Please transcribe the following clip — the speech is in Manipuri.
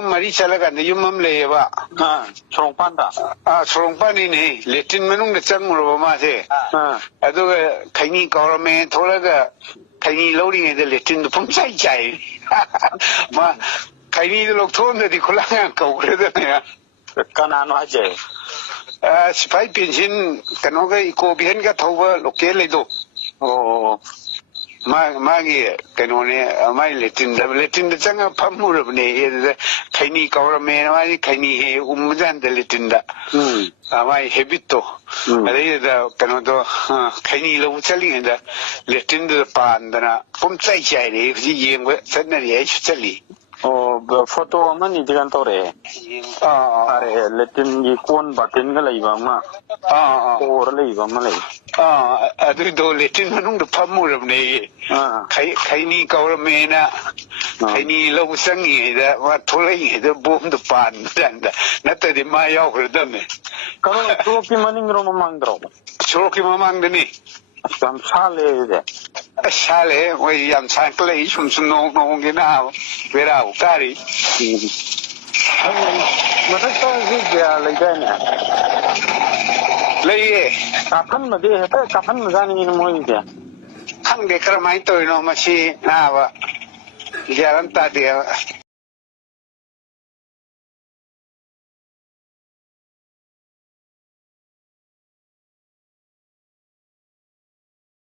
ahum mari chalaga ne yum am leyeba Sorongpanda sorongpani ne letin manung da changuro ma se aduga khaini kaurame tholaga khaini lowri ne letin pum chai chai ma khaini de lok thon de khulanga kaure de ne kanano haje sipai pension kanoga iko bihen ga thoba local ledo magi kanone mai letin da changa phamur ne e khaini kaurame mai khaini he umjan de letin da mai habit to ale da kanodo khaini lo chali da letin da pan da pum chai chai re ji yeng sanari ai chali photo mani digan tore are letin gi kon batin ga leiba ma or leiba ma lei adu do letin manung da phamur ne khaini kaurame na khaini lo sangi da wa tholai da bom da pan da nata de ma yaw khda me karo troki maning ro mamandro troki mamang de ni sam sale de sale we yam sankle sum no ge na vera u kari matak ji ya legaina leye kapan ma de ta kapan ma jani ni moi de khang de kar mai to no ma si na ba yaran ta de